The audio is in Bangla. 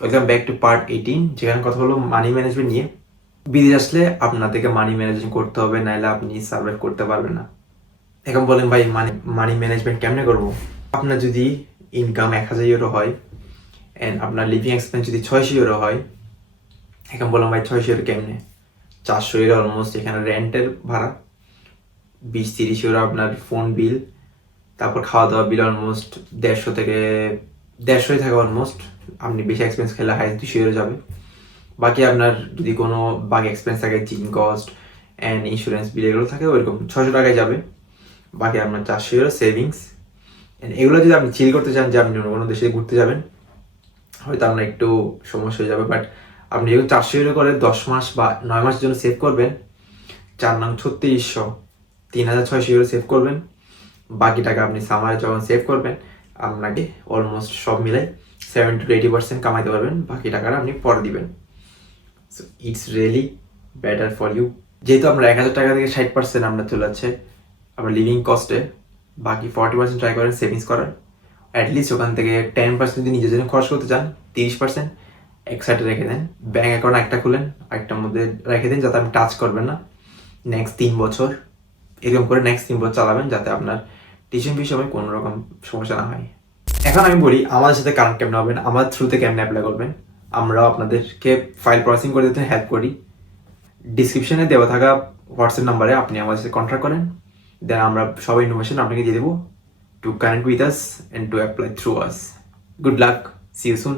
ওয়েলকাম ব্যাক টু পার্ট 18, যেখানে কথা হলো মানি ম্যানেজমেন্ট নিয়ে। বিদেশ আসলে আপনাদেরকে মানি ম্যানেজমেন্ট করতে হবে, নাহলে আপনি সার্ভাইভ করতে পারবেন না। এখন বলেন ভাই, মানি ম্যানেজমেন্ট কেমনে করবো? আপনার যদি ইনকাম 1000 ইউরো হয় অ্যান্ড আপনার লিভিং এক্সপেন্স যদি 600 ইউরো হয়, এখন বললাম ভাই 600 ইউরো কেমনে? 400 ইউরো অলমোস্ট এখানে রেন্টের ভাড়া, 20-30 ইউরো আপনার ফোন বিল, তারপর খাওয়া দাওয়া বিল অলমোস্ট 150 থেকে 150 থাকে অলমোস্ট। আপনি বেশি এক্সপেন্স খেলে হাই 200 ইউরো যাবে। বাকি আপনার যদি কোনো বাকি এক্সপেন্স থাকে, জিম কস্ট অ্যান্ড ইন্স্যুরেন্স বিল এগুলো থাকে, ওইরকম 600 টাকায় যাবে। বাকি আপনার 400 ইউরো সেভিংস। এগুলো যদি আপনি চিল করতে চান, যে আপনি অন্য কোনো দেশে ঘুরতে যাবেন, হয়তো আপনার একটু সমস্যা হয়ে যাবে। বাট আপনি যখন 400 ইউরো করে 10 মাস বা 9 মাসের জন্য সেভ করবেন, 4×3600 3600 ইউরো সেভ করবেন। বাকি টাকা আপনি সামারে যখন সেভ করবেন, আপনাকে অলমোস্ট সব মিলাই 70-80% কামাইতে পারবেন। বাকি টাকাটা আপনি পরে দিবেন। So it's really better for you. যেহেতু আপনার 1000 টাকা থেকে 60% আপনার চলে যাচ্ছে আপনার লিভিং কস্টে, বাকি 40% ট্রাই করেন সেভিংস করার। অ্যাটলিস্ট ওখান থেকে 10% যদি নিজের জন্য খরচ করতে চান, 30% এক সাইডে রেখে দেন। ব্যাঙ্ক অ্যাকাউন্ট একটা খুলেন, একটার মধ্যে রেখে দিন, যাতে আপনি টাচ করবেন না নেক্সট 3 বছর। এরকম করে নেক্সট 3 বছর চালাবেন, যাতে আপনার টিউশন ফি সময় কোনো রকম সমস্যা না হয়। এখন আমি বলি আমাদের সাথে কানেক্ট কেমন হবেন, আমার থ্রুতে কেমনে অ্যাপ্লাই করবেন। আমরাও আপনাদেরকে ফাইল প্রসেসিং করে দিতে হেল্প করি। ডিসক্রিপশনে দেওয়া থাকা হোয়াটসঅ্যাপ নাম্বারে আপনি আমাদের সাথে কন্ট্যাক্ট করেন, দেন আমরা সবাই ইনফরমেশন আপনাকে দিয়ে দেবো to connect with us and to apply through us. Good luck, see you soon.